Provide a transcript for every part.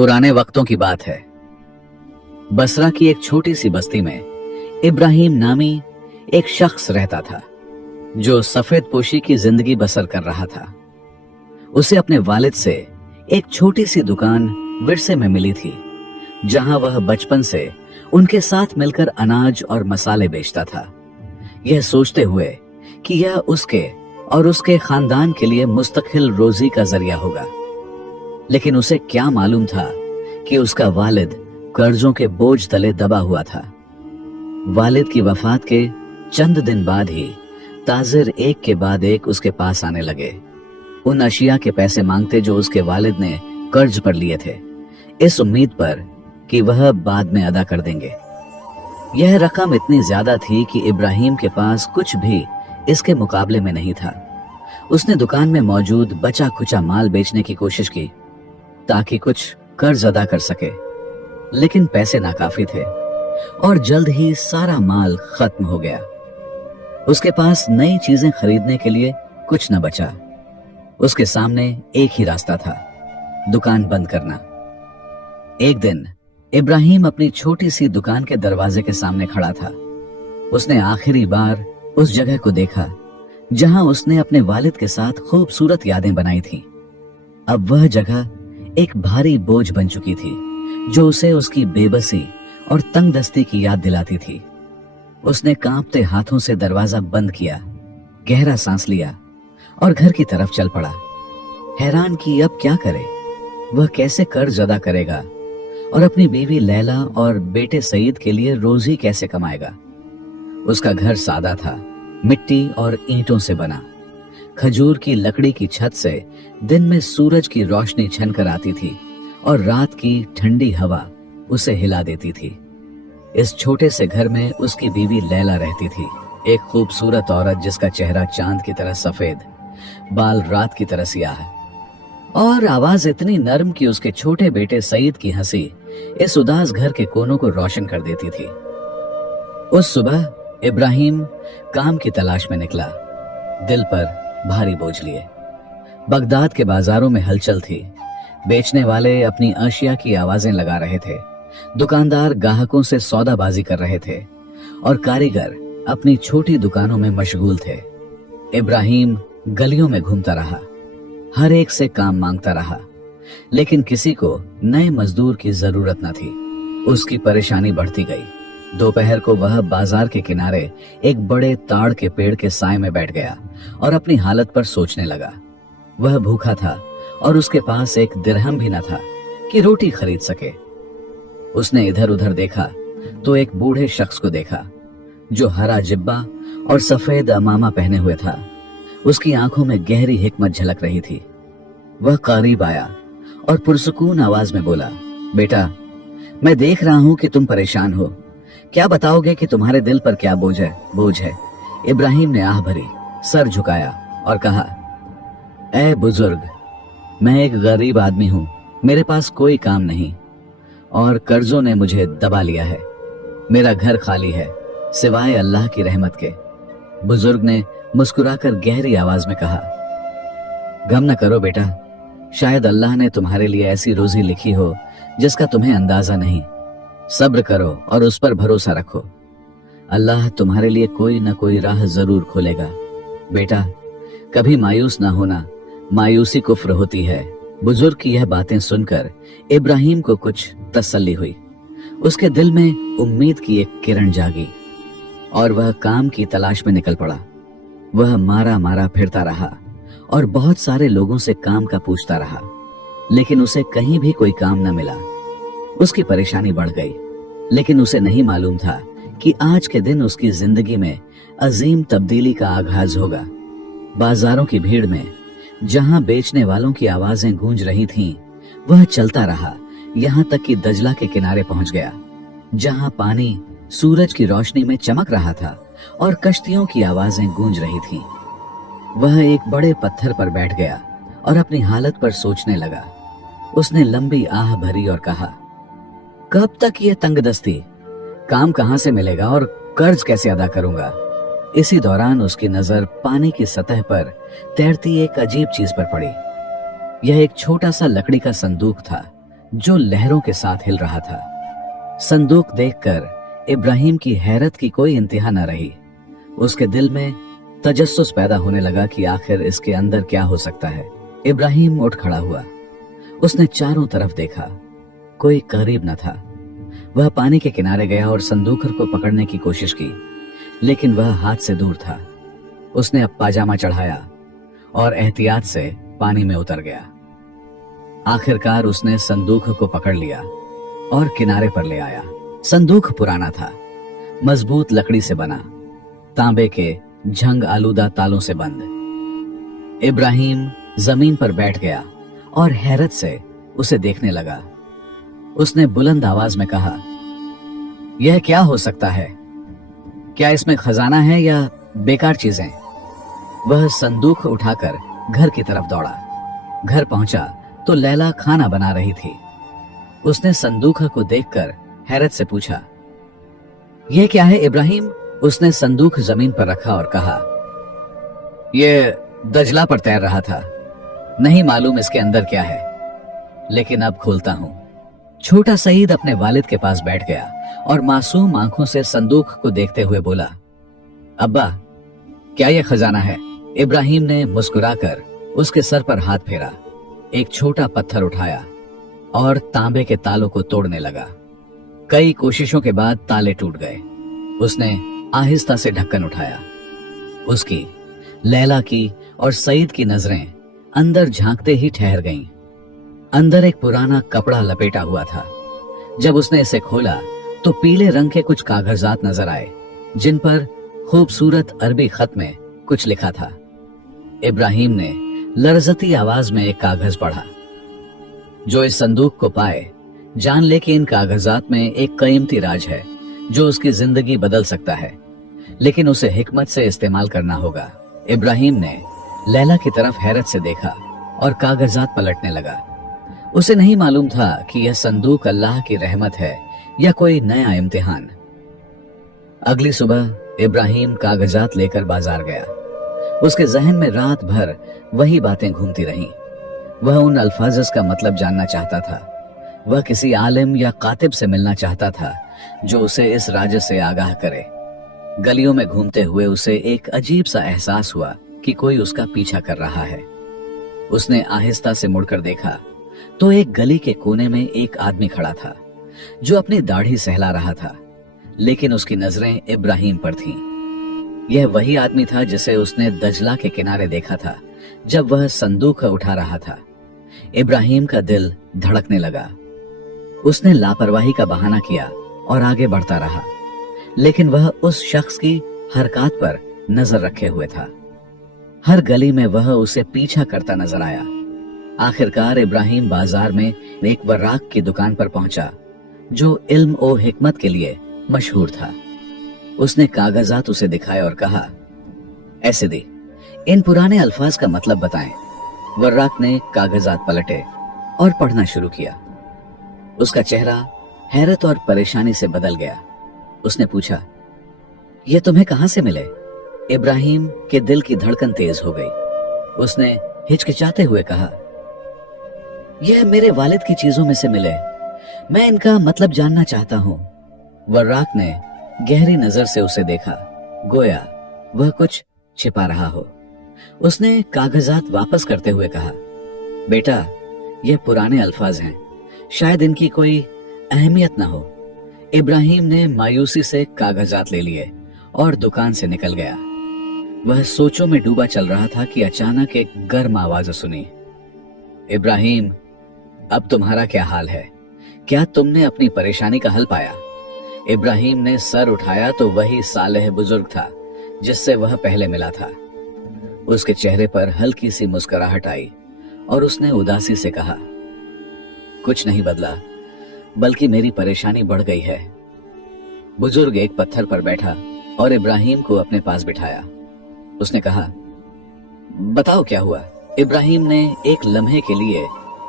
पुराने वक्तों की बात है। बसरा की एक छोटी सी बस्ती में इब्राहिम नामी एक शख्स रहता था जो सफेद पोशी की जिंदगी बसर कर रहा था। उसे अपने वालिद से एक छोटी सी दुकान विरसे में मिली थी, जहां वह बचपन से उनके साथ मिलकर अनाज और मसाले बेचता था, यह सोचते हुए कि यह उसके और उसके खानदान के लिए मुस्तकिल रोजी का जरिया होगा। लेकिन उसे क्या मालूम था कि उसका वालिद कर्जों के बोझ तले दबा हुआ था। वालिद की वफात के चंद दिन बाद ही ताजिर एक के बाद एक उसके पास आने लगे, उन अशिया के पैसे मांगते जो उसके वालिद ने कर्ज पर लिए थे, इस उम्मीद पर कि वह बाद में अदा कर देंगे। यह रकम इतनी ज्यादा थी कि इब्राहिम के पास कुछ भी इसके मुकाबले में नहीं था। उसने दुकान में मौजूद बचा खुचा माल बेचने की कोशिश की ताकि कुछ कर्ज अदा कर सके, लेकिन पैसे नाकाफी थे और जल्द ही सारा माल खत्म हो गया। उसके पास नई चीजें खरीदने के लिए कुछ न बचा। उसके सामने एक ही रास्ता था, दुकान बंद करना। एक दिन इब्राहिम अपनी छोटी सी दुकान के दरवाजे के सामने खड़ा था। उसने आखिरी बार उस जगह को देखा जहां उसने अपने वालिद के साथ खूबसूरत यादें बनाई थीं। अब वह जगह एक भारी बोझ बन चुकी थी जो उसे उसकी बेबसी और तंगदस्ती की याद दिलाती थी। उसने कांपते हाथों से दरवाजा बंद किया, गहरा सांस लिया और घर की तरफ चल पड़ा, हैरान कि अब क्या करे। वह कैसे कर्ज अदा करेगा और अपनी बीवी लैला और बेटे सईद के लिए रोजी कैसे कमाएगा। उसका घर सादा था, मिट्टी और ईंटों से बना। खजूर की लकड़ी की छत से दिन में सूरज की रोशनी छनकर आती थी और रात की ठंडी हवा उसे हिला देती थी। इस छोटे से घर में उसकी बीवी लैला रहती थी, एक खूबसूरत औरत जिसका चेहरा चांद की तरह सफेद, बाल रात की तरह सियाह और आवाज इतनी नर्म कि उसके छोटे बेटे सईद की हंसी इस उदास घर के कोनों को रोशन कर देती थी। उस सुबह इब्राहिम काम की तलाश में निकला, दिल पर भारी बोझ लिए। बगदाद के बाजारों में हलचल थी। बेचने वाले अपनी अशिया की आवाजें लगा रहे थे, दुकानदार ग्राहकों से सौदाबाजी कर रहे थे और कारीगर अपनी छोटी दुकानों में मशगूल थे। इब्राहिम गलियों में घूमता रहा, हर एक से काम मांगता रहा, लेकिन किसी को नए मजदूर की जरूरत न थी। उसकी परेशानी बढ़ती गई। दोपहर को वह बाजार के किनारे एक बड़े ताड़ के पेड़ के साए में बैठ गया और अपनी हालत पर सोचने लगा। वह भूखा था और उसके पास एक दिरहम भी न था कि रोटी खरीद सके। उसने इधर उधर देखा तो एक बूढ़े शख्स को देखा जो हरा जिब्बा और सफेद अमामा पहने हुए था। उसकी आंखों में गहरी हिकमत झलक रही थी। वह करीब आया और पुरसुकून आवाज में बोला, बेटा, मैं देख रहा हूं कि तुम परेशान हो। क्या बताओगे कि तुम्हारे दिल पर क्या बोझ है? इब्राहिम ने आह भरी, सर झुकाया और कहा, ऐ बुजुर्ग, मैं एक गरीब आदमी हूं, मेरे पास कोई काम नहीं और कर्जों ने मुझे दबा लिया है। मेरा घर खाली है सिवाय अल्लाह की रहमत के। बुजुर्ग ने मुस्कुराकर गहरी आवाज में कहा, गम न करो बेटा, शायद अल्लाह ने तुम्हारे लिए ऐसी रोजी लिखी हो जिसका तुम्हें अंदाजा नहीं। सब्र करो और उस पर भरोसा रखो, अल्लाह तुम्हारे लिए कोई न कोई राह जरूर खोलेगा। बेटा, कभी मायूस ना होना, मायूसी कुफ्र होती है। बुजुर्ग की यह बातें सुनकर इब्राहिम को कुछ तसल्ली हुई। उसके दिल में उम्मीद की एक किरण जागी और वह काम की तलाश में निकल पड़ा। वह मारा मारा फिरता रहा और बहुत सारे लोगों से काम का पूछता रहा, लेकिन उसे कहीं भी कोई काम न मिला। उसकी परेशानी बढ़ गई, लेकिन उसे नहीं मालूम था कि आज के दिन उसकी जिंदगी में अजीम तब्दीली का आगाज होगा। बाजारों की भीड़ में जहां बेचने वालों की आवाजें गूंज रही थीं, वह चलता रहा, यहां तक कि दजला के किनारे पहुंच गया, जहां पानी सूरज की रोशनी में चमक रहा था और कश्तियों की आवाजें गूंज रही थीं। वह एक बड़े पत्थर पर बैठ गया और अपनी हालत पर सोचने लगा। उसने लंबी आह भरी और कहा, कब तक ये तंगदस्ती? काम कहां से मिलेगा और कर्ज कैसे अदा करूंगा? इसी दौरान उसकी नजर पानी की सतह पर तैरती एक अजीब चीज पर पड़ी। यह एक छोटा सा लकड़ी का संदूक था जो लहरों के साथ हिल रहा था। संदूक देखकर इब्राहिम की हैरत की कोई इंतहा न रही। उसके दिल में तजस्सुस पैदा होने लगा कि आखिर इसके अंदर क्या हो सकता है। इब्राहिम उठ खड़ा हुआ। उसने चारों तरफ देखा, कोई करीब न था। वह पानी के किनारे गया और संदूक को पकड़ने की कोशिश की, लेकिन वह हाथ से दूर था। उसने अब पाजामा चढ़ाया और एहतियात से पानी में उतर गया। आखिरकार उसने संदूक को पकड़ लिया और किनारे पर ले आया। संदूक पुराना था, मजबूत लकड़ी से बना, तांबे के झंग आलूदा तालों से बंद। इब्राहिम जमीन पर बैठ गया और हैरत से उसे देखने लगा। उसने बुलंद आवाज में कहा, यह क्या हो सकता है? क्या इसमें खजाना है या बेकार चीजें? वह संदूक उठाकर घर की तरफ दौड़ा। घर पहुंचा तो लैला खाना बना रही थी। उसने संदूक को देखकर हैरत से पूछा, यह क्या है इब्राहिम? उसने संदूक जमीन पर रखा और कहा, यह दजला पर तैर रहा था, नहीं मालूम इसके अंदर क्या है, लेकिन अब खोलता हूं। छोटा सईद अपने वालिद के पास बैठ गया और मासूम आंखों से संदूक को देखते हुए बोला, अब्बा, क्या यह खजाना है? इब्राहिम ने मुस्कुराकर उसके सर पर हाथ फेरा, एक छोटा पत्थर उठाया और तांबे के तालों को तोड़ने लगा। कई कोशिशों के बाद ताले टूट गए। उसने आहिस्ता से ढक्कन उठाया। उसकी, लैला की और सईद की नजरें अंदर झांकते ही ठहर गईं। अंदर एक पुराना कपड़ा लपेटा हुआ था। जब उसने इसे खोला तो पीले रंग के कुछ कागजात नजर आए, जिन पर खूबसूरत अरबी खत में कुछ लिखा था। इब्राहिम ने लर्जती आवाज में एक कागज पढ़ा, जो इस संदूक को पाए जान ले कि इन कागजात में एक कीमती राज है जो उसकी जिंदगी बदल सकता है, लेकिन उसे हिकमत से इस्तेमाल करना होगा। इब्राहिम ने लैला की तरफ हैरत से देखा और कागजात पलटने लगा। उसे नहीं मालूम था कि यह संदूक अल्लाह की रहमत है या कोई नया इम्तिहान। अगली सुबह इब्राहिम कागजात लेकर बाजार गया। उसके जहन में रात भर वही बातें घूमती रहीं। वह उन अल्फाज का मतलब जानना चाहता था। वह किसी आलिम या कातिब से मिलना चाहता था जो उसे इस राज से आगाह करे। गलियों में घूमते हुए उसे एक अजीब सा एहसास हुआ कि कोई उसका पीछा कर रहा है। उसने आहिस्ता से मुड़कर देखा तो एक गली के कोने में एक आदमी खड़ा था जो अपनी दाढ़ी सहला रहा था, लेकिन उसकी नजरें इब्राहिम पर थीं। यह वही आदमी था जिसे उसने दजला के किनारे देखा था जब वह संदूक उठा रहा था। इब्राहिम का दिल धड़कने लगा। उसने लापरवाही का बहाना किया और आगे बढ़ता रहा, लेकिन वह उस शख्स की हरकत पर नजर रखे हुए था। हर गली में वह उसे पीछा करता नजर आया। आखिरकार इब्राहिम बाजार में एक वर्राक की दुकान पर पहुंचा जो इल्म ओ हिकमत के लिए मशहूर था। उसने कागजात उसे दिखाए और कहा, ऐसे दे, इन पुराने अल्फाज का मतलब बताएं। वर्राक ने कागजात पलटे और पढ़ना शुरू किया। उसका चेहरा हैरत और परेशानी से बदल गया। उसने पूछा, ये तुम्हें कहां से मिले? इब्राहिम के दिल की धड़कन तेज हो गई। उसने हिचकिचाते हुए कहा, यह मेरे वालिद की चीजों में से मिले, मैं इनका मतलब जानना चाहता हूं। वर्राक ने गहरी नजर से उसे देखा, गोया वह कुछ छिपा रहा हो। उसने कागजात वापस करते हुए कहा, बेटा, यह पुराने अल्फाज हैं, शायद इनकी कोई अहमियत ना हो। इब्राहिम ने मायूसी से कागजात ले लिए और दुकान से निकल गया। वह सोचों में डूबा चल रहा था कि अचानक एक गर्म आवाज सुनी, इब्राहिम, अब तुम्हारा क्या हाल है? क्या तुमने अपनी परेशानी का हल पाया? इब्राहिम ने सर उठाया तो वही सालेह बुजुर्ग था जिससे वह पहले मिला था। उसके चेहरे पर हल्की सी मुस्कुराहट आई और उसने उदासी से कहा, कुछ नहीं बदला, बल्कि मेरी परेशानी बढ़ गई है। बुजुर्ग एक पत्थर पर बैठा और इब्राहिम को अपने पास बिठाया। उसने कहा, बताओ क्या हुआ? इब्राहिम ने एक लम्हे के लिए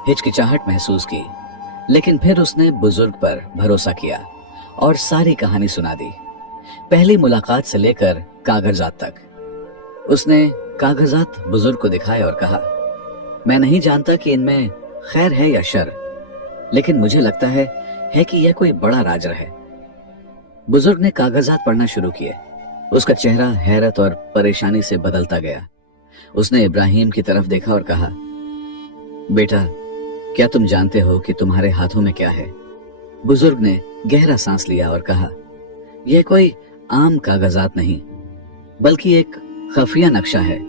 हिचकिचाहट महसूस की, लेकिन फिर उसने बुजुर्ग पर भरोसा किया और सारी कहानी सुना दी, पहली मुलाकात से लेकर कागजात तक। उसने कागजात बुजुर्ग को दिखाए और कहा, मैं नहीं जानता कि इनमें खैर है या शर, लेकिन मुझे लगता है कि यह कोई बड़ा राज है। बुजुर्ग ने कागजात पढ़ना शुरू किए। उसका चेहरा हैरत और परेशानी से बदलता गया। उसने इब्राहिम की तरफ देखा और कहा, बेटा, क्या तुम जानते हो कि तुम्हारे हाथों में क्या है? बुजुर्ग ने गहरा सांस लिया और कहा, यह कोई आम कागजात नहीं, बल्कि एक खफिया नक्शा है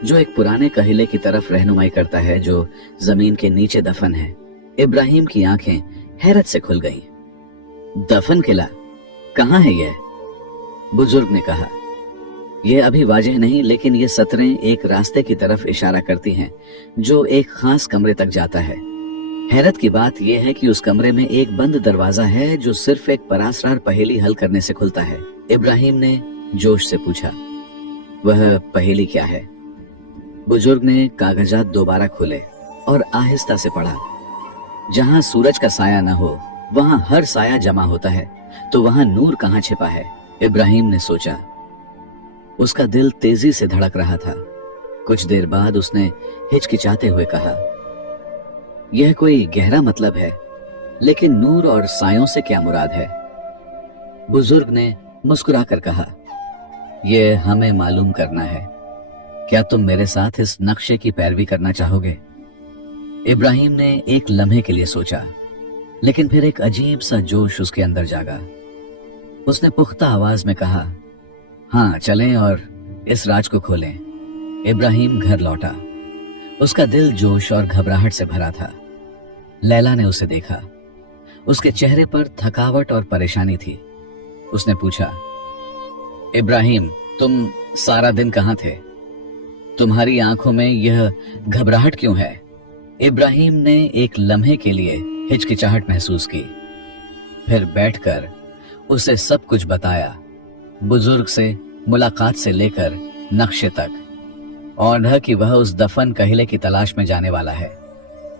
जो एक पुराने कहिले की तरफ रहनुमाई करता है जो जमीन के नीचे दफन है। इब्राहिम की आंखें हैरत से खुल गईं। दफन किला कहाँ है यह? बुजुर्ग ने कहा, यह अभी वाजह नहीं, लेकिन ये सतरें एक रास्ते की तरफ इशारा करती हैं जो एक खास कमरे तक जाता है। हैरत की बात यह है कि उस कमरे में एक बंद दरवाजा है जो सिर्फ एक परासरार पहेली हल करने से खुलता है। इब्राहिम ने जोश से पूछा, वह पहेली क्या है? बुजुर्ग ने कागजात दोबारा खोले और आहिस्ता से पढ़ा। जहां सूरज का साया न हो वहां हर साया जमा होता है, तो वहां नूर कहां छिपा है? इब्राहिम ने सोचा। उसका दिल तेजी से धड़क रहा था। कुछ देर बाद उसने हिचकिचाते हुए कहा, यह कोई गहरा मतलब है, लेकिन नूर और सायों से क्या मुराद है? बुजुर्ग ने मुस्कुराकर कहा, यह हमें मालूम करना है। क्या तुम मेरे साथ इस नक्शे की पैरवी करना चाहोगे? इब्राहिम ने एक लम्हे के लिए सोचा, लेकिन फिर एक अजीब सा जोश उसके अंदर जागा। उसने पुख्ता आवाज में कहा, हाँ, चलें और इस राज को खोलें। इब्राहिम घर लौटा। उसका दिल जोश और घबराहट से भरा था। लैला ने उसे देखा। उसके चेहरे पर थकावट और परेशानी थी। उसने पूछा, इब्राहिम, तुम सारा दिन कहां थे? तुम्हारी आंखों में यह घबराहट क्यों है? इब्राहिम ने एक लम्हे के लिए हिचकिचाहट महसूस की, फिर बैठकर उसे सब कुछ बताया, बुजुर्ग से मुलाकात से लेकर नक्शे तक, और कि वह उस दफन कहिले की तलाश में जाने वाला है।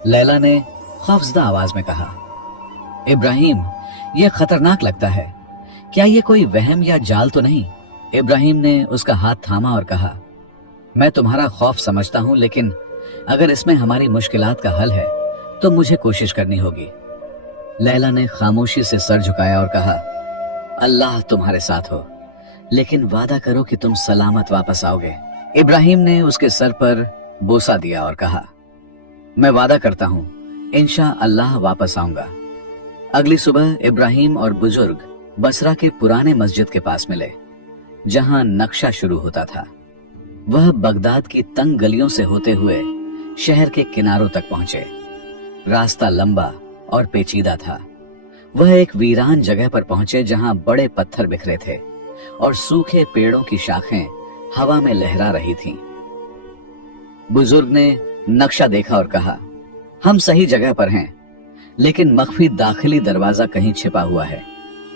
लैला ने खौफजदा आवाज में कहा, इब्राहिम, यह खतरनाक लगता है। क्या यह कोई वहम या जाल तो नहीं? इब्राहिम ने उसका हाथ थामा और कहा, मैं तुम्हारा खौफ समझता हूं, लेकिन अगर इसमें हमारी मुश्किलात का हल है तो मुझे कोशिश करनी होगी। लैला ने खामोशी से सर झुकाया और कहा, अल्लाह तुम्हारे साथ हो, लेकिन वादा करो कि तुम सलामत वापस आओगे। इब्राहिम ने उसके सर पर बोसा दिया और कहा, मैं वादा करता हूं, इंशाअल्लाह वापस आऊंगा। अगली सुबह इब्राहिम और बुजुर्ग बसरा के पुराने मस्जिद के पास मिले, जहां नक्शा शुरू होता था। वह बगदाद की तंग गलियों से होते हुए शहर के किनारों तक पहुंचे। रास्ता लंबा और पेचीदा था। वह एक वीरान जगह पर पहुंचे जहां बड़े पत्थर बिखरे थे और सूखे पेड़ों की शाखें हवा में लहरा रही थीं। बुजुर्ग ने नक्शा देखा और कहा, हम सही जगह पर हैं, लेकिन मख्फी दाखिली दरवाजा कहीं छिपा हुआ है।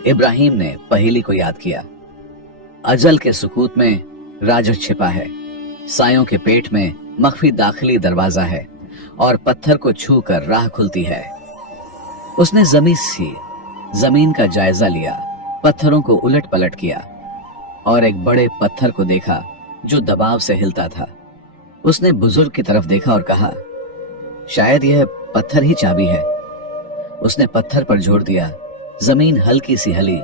इब्राहिम ने पहेली को याद किया। अजल के सुकूत में राज छिपा है, सायों के पेट में मख्फी दाखिली दरवाजा है और पत्थर को छूकर राह खुलती है। उसने जमीन का जायजा लिया, पत्थरों को उलट पलट किया और एक बड़े पत्थर को देखा जो दबाव से हिलता था। उसने बुजुर्ग की तरफ देखा और कहा, शायद यह पत्थर ही चाबी है। उसने पत्थर पर जोर दिया। जमीन हल्की सी हिली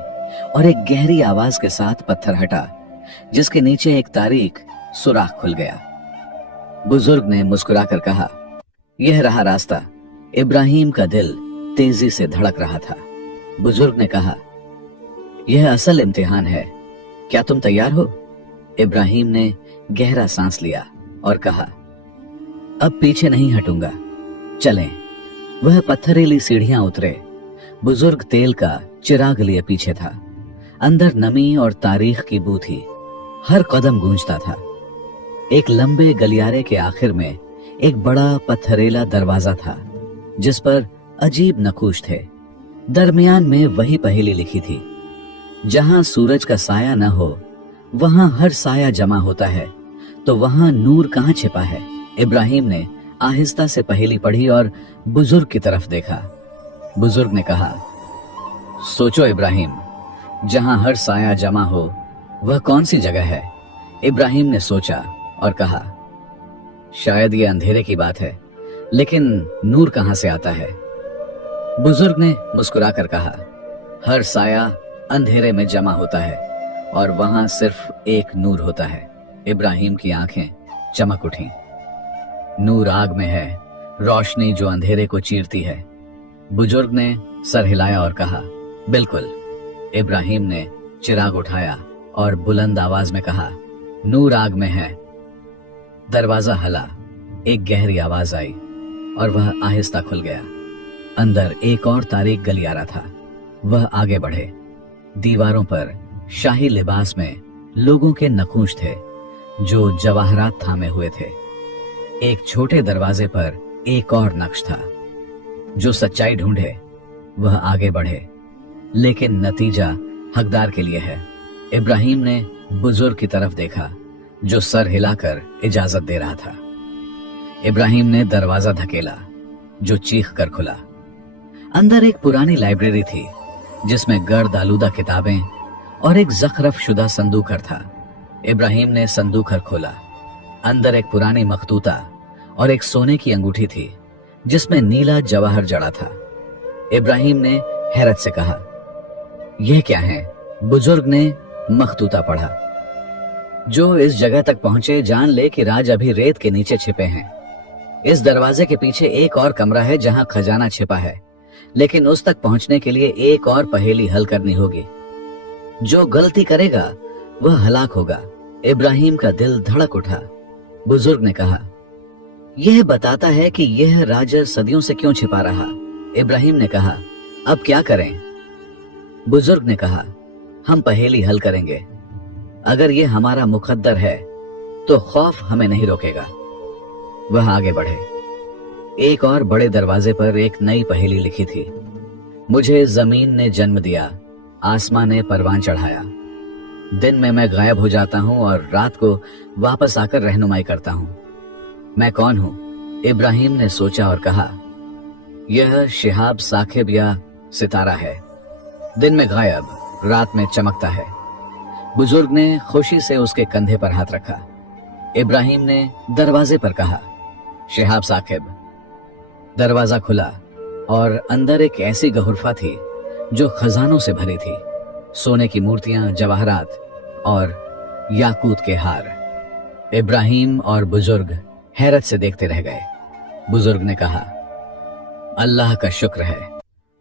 और एक गहरी आवाज के साथ पत्थर हटा, जिसके नीचे एक तारीक सुराख खुल गया। बुजुर्ग ने मुस्कुराकर कहा, यह रहा रास्ता। इब्राहिम का दिल तेजी से धड़क रहा था। बुजुर्ग ने कहा, यह असल इम्तिहान है, क्या तुम तैयार हो? इब्राहिम ने गहरा सांस लिया और कहा, अब पीछे नहीं हटूंगा, चलें। वह पत्थरीली सीढ़ियां उतरे। बुजुर्ग तेल का चिराग लिए पीछे था। अंदर नमी और तारीख की बू थी। हर कदम गूंजता था। एक लंबे गलियारे के आखिर में एक बड़ा पत्थरेला दरवाजा था, जिस पर अजीब नकूश थे। दरमियान में वही पहेली लिखी थी, जहां सूरज का साया न हो वहां हर साया जमा होता है, तो वहां नूर कहां छिपा है? इब्राहिम ने आहिस्ता से पहेली पढ़ी और बुजुर्ग की तरफ देखा। बुजुर्ग ने कहा, सोचो इब्राहिम, जहां हर साया जमा हो वह कौन सी जगह है? इब्राहिम ने सोचा और कहा, शायद ये अंधेरे की बात है, लेकिन नूर कहां से आता है? बुजुर्ग ने मुस्कुराकर कहा, हर साया अंधेरे में जमा होता है और वहां सिर्फ एक नूर होता है। इब्राहिम की आंखें चमक उठी। नूर आग में है, रोशनी जो अंधेरे को चीरती है। बुजुर्ग ने सर हिलाया और कहा, बिल्कुल। इब्राहिम ने चिराग उठाया और बुलंद आवाज में कहा, नूर आग में है। दरवाजा हला, एक गहरी आवाज आई और वह आहिस्ता खुल गया। अंदर एक और तारीक गलियारा था। वह आगे बढ़े। दीवारों पर शाही लिबास में लोगों के नक्शे थे जो जवाहरात थामे हुए थे। एक छोटे दरवाजे पर एक और नक्श था। जो सच्चाई ढूंढे वह आगे बढ़े, लेकिन नतीजा हकदार के लिए है। इब्राहिम ने बुजुर्ग की तरफ देखा जो सर हिलाकर इजाजत दे रहा था। इब्राहिम ने दरवाजा धकेला जो चीख कर खुला। अंदर एक पुरानी लाइब्रेरी थी जिसमें गर्द आलूदा किताबें और एक जखरफ शुदा संदूकर था। इब्राहिम ने संदूकर खोला। अंदर एक पुरानी मखतूता और एक सोने की अंगूठी थी जिसमें नीला जवाहर जड़ा था। इब्राहिम ने हैरत से कहा, यह क्या है? बुजुर्ग ने मखतूता पढ़ा। जो इस जगह तक पहुंचे जान ले कि राज अभी रेत के नीचे छिपे हैं। इस दरवाजे के पीछे एक और कमरा है जहां खजाना छिपा है, लेकिन उस तक पहुंचने के लिए एक और पहेली हल करनी होगी। जो गलती करेगा वह हलाक होगा। इब्राहिम का दिल धड़क उठा। बुजुर्ग ने कहा, यह बताता है कि यह राज सदियों से क्यों छिपा रहा। इब्राहिम ने कहा, अब क्या करें? बुजुर्ग ने कहा, हम पहेली हल करेंगे। अगर यह हमारा मुकद्दर है तो खौफ हमें नहीं रोकेगा। वह आगे बढ़े। एक और बड़े दरवाजे पर एक नई पहेली लिखी थी। मुझे जमीन ने जन्म दिया, आसमां ने परवान चढ़ाया। दिन में मैं गायब हो जाता हूं और रात को वापस आकर रहनुमाई करता हूं। मैं कौन हूं? इब्राहिम ने सोचा और कहा, यह शिहाब साकिब या सितारा है। दिन में गायब, रात में चमकता है। बुजुर्ग ने खुशी से उसके कंधे पर हाथ रखा। इब्राहिम ने दरवाजे पर कहा, शिहाब साकिब। दरवाजा खुला और अंदर एक ऐसी गहुरफा थी जो खजानों से भरी थी। सोने की मूर्तियां, जवाहरात और याकूत के हार। इब्राहिम और बुजुर्ग हैरत से देखते रह गए। बुजुर्ग ने कहा, अल्लाह का शुक्र है,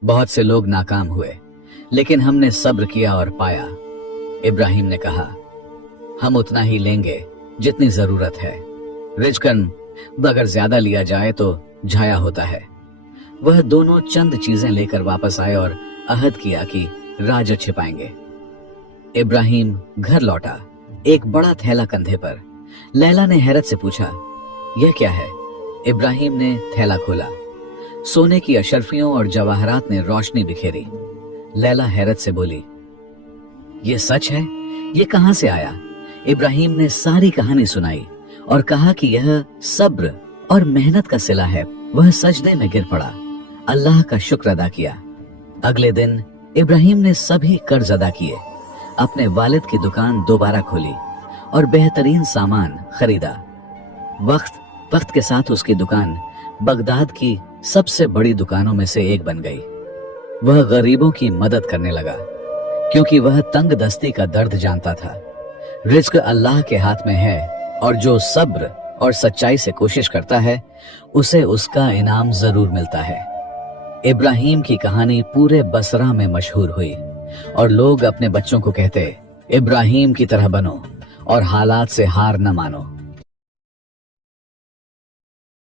बहुत से लोग नाकाम हुए लेकिन हमने सब्र किया और पाया। इब्राहिम ने कहा, हम उतना ही लेंगे जितनी जरूरत है। रिजकन अगर ज्यादा लिया जाए तो झाया होता है। वह दोनों चंद चीजें लेकर वापस आए और अहद किया कि राज छिपाएंगे। इब्राहिम घर लौटा, एक बड़ा थैला कंधे पर। लैला ने हैरत से पूछा, यह क्या है? इब्राहिम ने थैला खोला। सोने की अशरफियों और जवाहरात ने रोशनी बिखेरी। लैला हैरत से बोली, यह सच है? यह कहां से आया? इब्राहिम ने सारी कहानी सुनाई और कहा कि यह सब्र और मेहनत का सिला है। वह सजदे में गिर पड़ा, अल्लाह का शुक्र अदा किया। अगले दिन इब्राहिम ने सभी कर्ज अदा किए, अपने वालिद की दुकान दोबारा खोली और बेहतरीन सामान खरीदा। वक्त के साथ उसकी दुकान बगदाद की सबसे बड़ी दुकानों में से एक बन गई। वह गरीबों की मदद करने लगा क्योंकि वह तंग दस्ती का दर्द जानता था। रिज्क अल्लाह के हाथ में है और जो सब्र और सच्चाई से कोशिश करता है उसे उसका इनाम जरूर मिलता है। इब्राहिम की कहानी पूरे बसरा में मशहूर हुई और लोग अपने बच्चों को कहते, इब्राहिम की तरह बनो और हालात से हार न मानो।